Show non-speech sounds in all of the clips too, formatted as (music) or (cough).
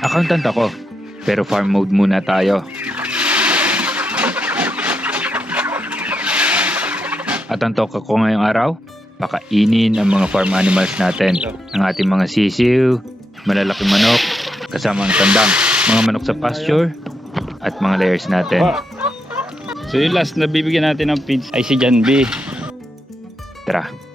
Accountant ako, pero farm mode muna tayo. At ang toka ko ngayong araw, pakainin ang mga farm animals natin. Ang ating mga sisiw, malalaking manok, kasama ang tandang, mga manok sa pasture, at mga layers natin. So yung last na bibigyan natin ng feeds ay si Jan B. Tara.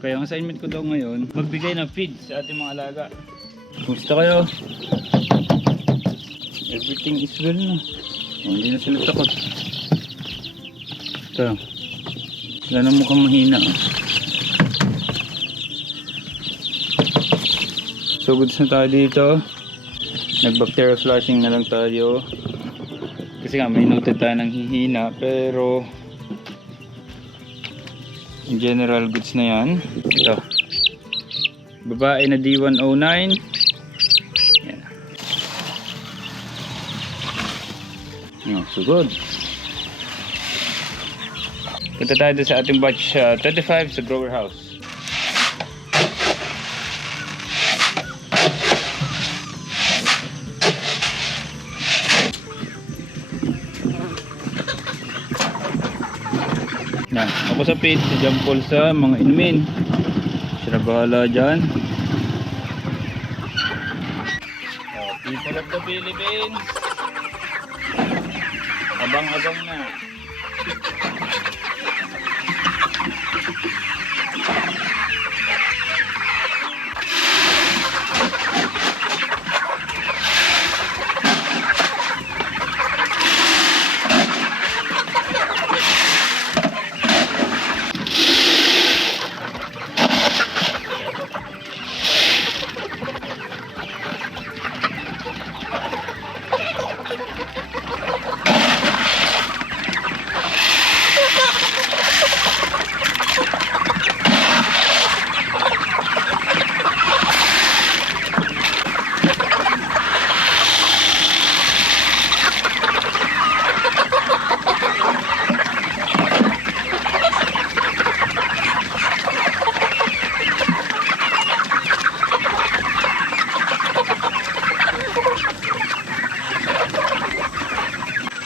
Kaya ang assignment ko daw ngayon, magbigay ng feeds sa ating mga alaga. Kumusta kayo? Everything is well na. Oh, hindi na sila takot. Ito. Wala na mukhang mahina. oh. So goods na tayo dito. Nag-bacteria flushing na lang tayo. Kasi nga may noted tayo ng hihina pero general goods na yan. Ito. Babae na D109. Yan. Oh, so good. Punta tayo sa ating batch uh, 25 sa grower house. Yan. Ako sa page, si John Paul sa mga inumin. Siya na bahala dyan. Oh, people of the Philippines. Abang-abang na.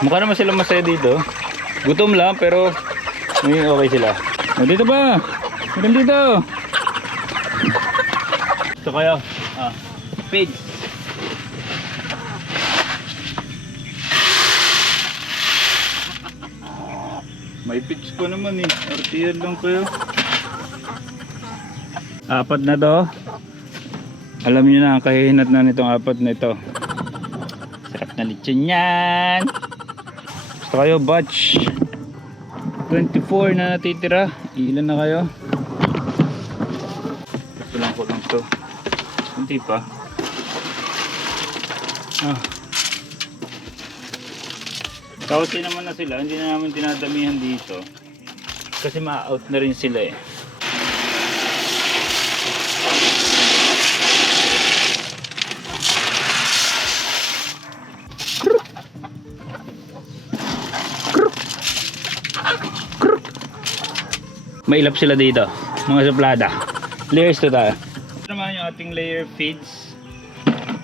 Mukha naman sila masaya dito. Gutom lang pero may okay sila. O, dito ba? Meron dito. Ito kayo. Ah, pigs. May pigs ko naman eh. RTL lang kayo. Apat na to. Alam niyo na ang kahihinat na nitong apat na ito. Sarap na lechon yan. Gusto kayo batch 24 na natitira. Ilan na kayo? Gusto lang ko lang to. Hindi pa. Ah. Kauti naman na sila. Hindi na namin dinadamihan dito. Kasi ma-out na rin sila eh. Mailap sila dito. Mga suplada. Layers to tayo. Ito naman yung ating layer feeds.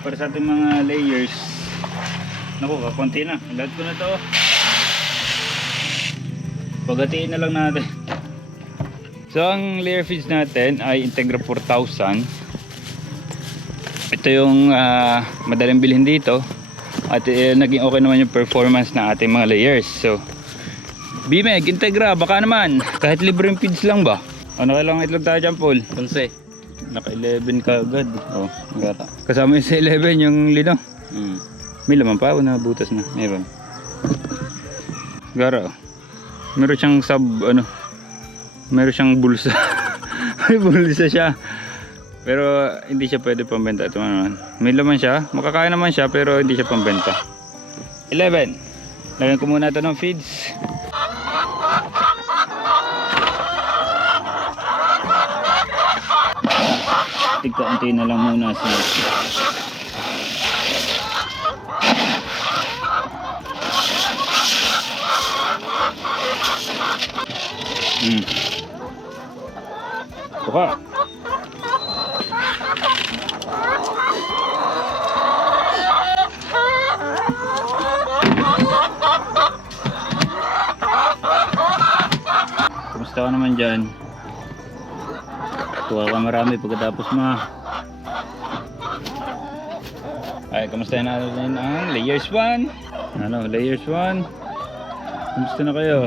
Para sa ating mga layers. Naku, kakunti na. Lahat ko na to. Pagatiin na lang natin. So, ang layer feeds natin ay Integra 4000. Ito yung ah, madaling bilhin dito. At eh, naging okay naman yung performance ng ating mga layers. So, Bimeg, Integra, baka naman. Kahit libre yung feeds lang ba? Ano kailangan itlog tayo dyan, Paul? 11. Naka 11 ka agad. Oh, gara. Kasama yung sa 11 yung lino. Hmm. May laman pa o nabutas na? Meron. Gara. oh. Meron siyang sub, ano, meron siyang bulsa. (laughs) May bulsa siya. Pero hindi siya pwede pambenta. Ito naman. May laman siya. Makakain naman siya pero hindi siya pambenta. 11. Lagyan ko muna ito ng feeds. Tigkaunti na lang muna sa Hmm. Tuka. Kumusta ka naman dyan? Tuwa ka marami pagkatapos ma. Ay, kamusta na natin ang layers 1? Ano, layers 1? Kamusta na kayo?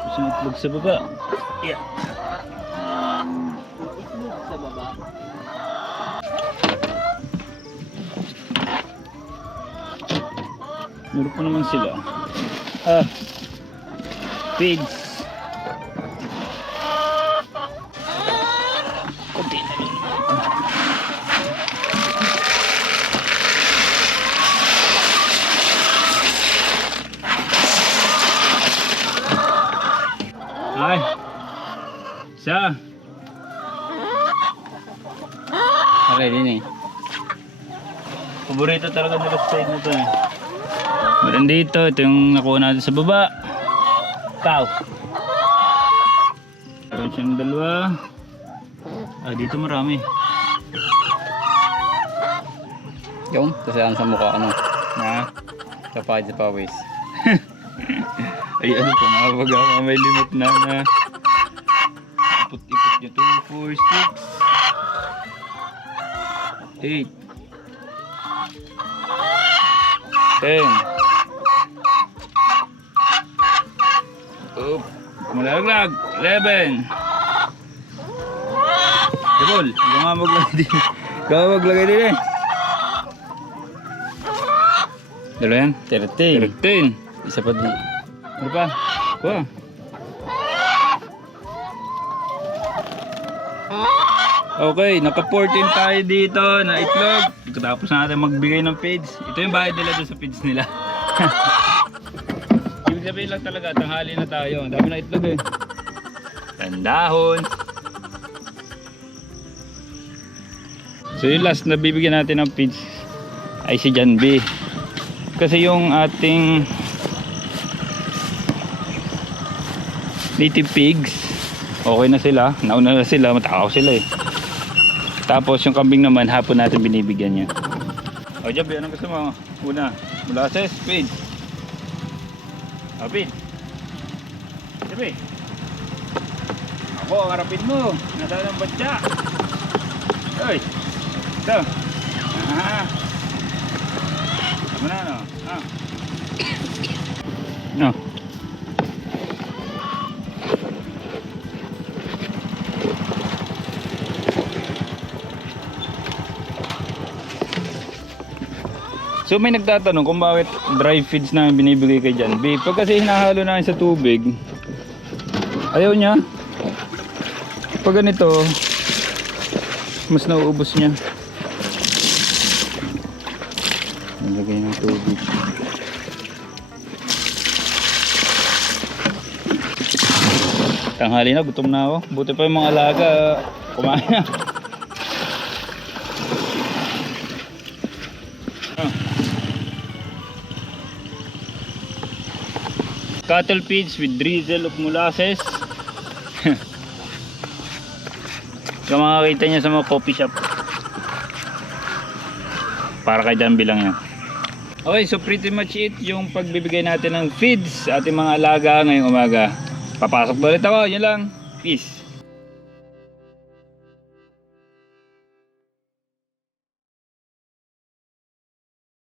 Gusto mo itlog sa baba? Yeah. Meron pa naman sila. Ah. Pigs. Isa. Okay din eh. Paborito talaga nila sa side na to eh. Meron dito, ito yung nakuha natin sa baba. Cow. Meron siyang dalawa. Ah, dito marami. Yung, kasi ang sa mukha, ano, Na. kapag sa pawis. (laughs) Ay, ano po, nakapag ako may limit na na. Ipot-ipot nyo. 2, 4, 6, 8, 10. Oop. Malaglag. 11. Dibol, nga maglagay din. Ikaw nga maglagay din eh. Dalawa yan? 13. 13. Isa pa di. Ano pa? Kuha. Okay, naka 14 tayo dito na itlog. Pagkatapos natin magbigay ng feeds. Ito yung bayad nila doon sa feeds nila. (laughs) Ibig sabihin lang talaga, tanghali na tayo. Ang dami na itlog eh. Tandahon. So yung last na bibigyan natin ng feeds ay si Jan B. Kasi yung ating native pigs okay na sila nauna na sila matakaw sila eh tapos yung kambing naman hapon natin binibigyan niya. O Jabi anong gusto mo. Una molasses feed o feed Jabi ako ang mo. Nasa ng batya. Oy ito. Ah ano na no? Ah. No So may nagtatanong kung bakit dry feeds na binibigay kay Jan B. Pag kasi hinahalo namin sa tubig, ayaw niya. Pag ganito, mas nauubos niya. Nalagay ng tubig. Tanghali na, gutom na ako. Buti pa yung mga alaga, kumain. Cattle feeds with drizzle of molasses. Yung makakita niya sa mga coffee shop. Para kay Jambi lang yan. Okay, so pretty much it yung pagbibigay natin ng feeds sa ating mga alaga ngayong umaga. Papasok ulit ako, yun lang. Peace.